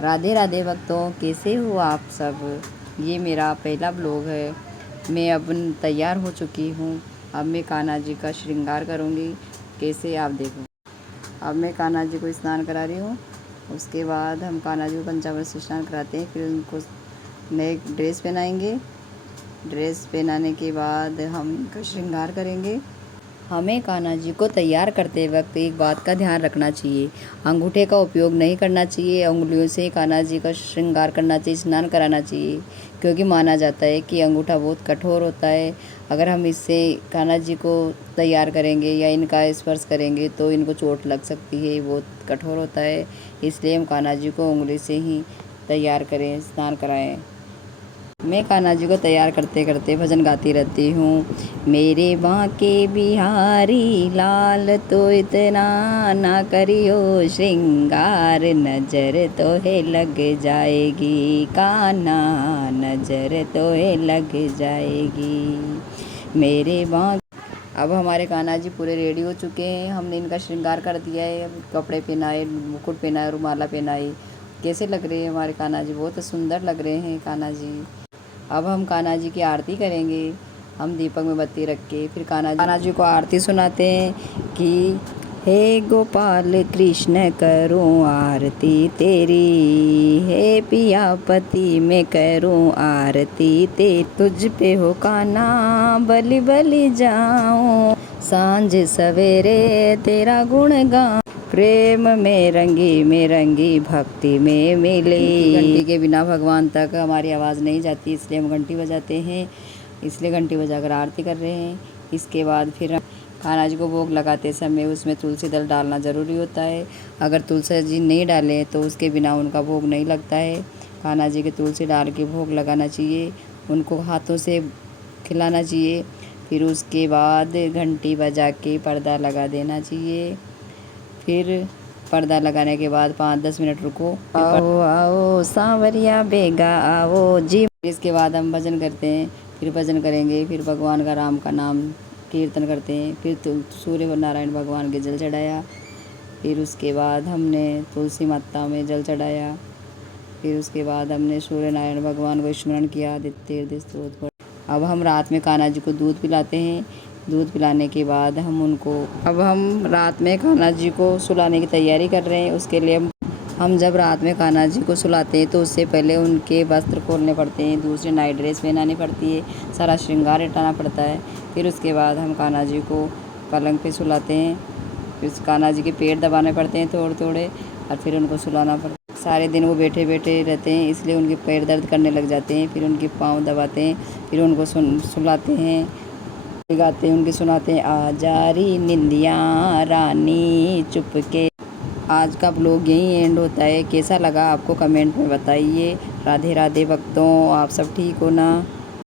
राधे राधे भक्तों, कैसे हो आप सब। ये मेरा पहला ब्लॉग है। मैं अब तैयार हो चुकी हूँ। अब मैं कान्हा जी का श्रृंगार करूँगी। कैसे आप देखो। अब मैं कान्हा जी को स्नान करा रही हूँ। उसके बाद हम कान्हा जी को पंचामृत से स्नान कराते हैं। फिर उनको नए ड्रेस पहनाएंगे। ड्रेस पहनाने के बाद हम इनका श्रृंगार करेंगे। हमें कान्हा जी को तैयार करते वक्त एक बात का ध्यान रखना चाहिए। अंगूठे का उपयोग नहीं करना चाहिए। उंगलियों से कान्हा जी का श्रृंगार करना चाहिए, स्नान कराना चाहिए, क्योंकि माना जाता है कि अंगूठा बहुत कठोर होता है। अगर हम इससे कान्हा जी को तैयार करेंगे या इनका स्पर्श करेंगे तो इनको चोट लग सकती है, बहुत कठोर होता है। इसलिए हम कान्हा जी को उंगली से ही तैयार करें, स्नान कराएँ। मैं कान्हा जी को तैयार करते करते भजन गाती रहती हूँ। मेरे बांके बिहारी लाल तो इतना ना करियो श्रृंगार, नजर तो है लग जाएगी कान्हा, नजर तो है लग जाएगी मेरे बांके। अब हमारे कान्हा जी पूरे रेडी हो चुके हैं। हमने इनका श्रृंगार कर दिया है। अब कपड़े पहनाए, मुकुट पहनाए, रुमाला पहनाई। कैसे लग रहे हैं हमारे कान्हा जी, बहुत सुंदर लग रहे हैं कान्हा जी। अब हम कान्हा जी की आरती करेंगे। हम दीपक में बत्ती रख के फिर कान्हा जी को आरती सुनाते हैं कि हे गोपाल कृष्ण करूं आरती तेरी, हे पिया पति मैं करूं आरती तेरी, तुझ पे हो कान्हा बलि बलि जाऊं, सांझ सवेरे तेरा गुण गाऊं, प्रेम में रंगी भक्ति में मिली। घंटी के बिना भगवान तक हमारी आवाज़ नहीं जाती, इसलिए हम घंटी बजाते हैं। इसलिए घंटी बजाकर आरती कर रहे हैं। इसके बाद फिर हम कान्हा जी को भोग लगाते समय उसमें तुलसी दल डालना ज़रूरी होता है। अगर तुलसी जी नहीं डालें तो उसके बिना उनका भोग नहीं लगता है। कान्हा जी के तुलसी डाल के भोग लगाना चाहिए, उनको हाथों से खिलाना चाहिए। फिर उसके बाद घंटी बजा के पर्दा लगा देना चाहिए। फिर पर्दा लगाने के बाद 5-10 मिनट रुको। आओ आओ सांवरिया बेगा आओ जी। इसके बाद हम भजन करते हैं। फिर भजन करेंगे, फिर भगवान का राम का नाम कीर्तन करते हैं। फिर सूर्य नारायण भगवान के जल चढ़ाया। फिर उसके बाद हमने तुलसी माता में जल चढ़ाया। फिर उसके बाद हमने सूर्य नारायण भगवान को स्मरण किया, आदित्य हृदय स्तोत्र पढ़ा। अब हम रात में कान्हा जी को दूध पिलाते हैं। दूध पिलाने के बाद अब हम रात में कान्हा जी को सुलाने की तैयारी कर रहे हैं। उसके लिए हम जब रात में कान्हा जी को सुलाते हैं तो उससे पहले उनके वस्त्र खोलने पड़ते हैं, दूसरी नाइट ड्रेस पहनानी पड़ती है, सारा श्रृंगार हटाना पड़ता है। फिर उसके बाद हम कान्हा जी को पलंग पे सुलाते हैं। फिर कान्हा जी के पैर दबाने पड़ते हैं थोड़े थोड़े, और फिर उनको सुलाना पड़ता है। सारे दिन वो बैठे बैठे रहते हैं, इसलिए उनके पैर दर्द करने लग जाते हैं। फिर उनके पाँव दबाते हैं, फिर उनको सुलाते हैं, गाते हैं, उनके सुनाते हैं। आजारी निंदिया रानी चुपके। आज का ब्लॉग यहीं एंड होता है। कैसा लगा आपको कमेंट में बताइए। राधे राधे भक्तों, आप सब ठीक हो ना।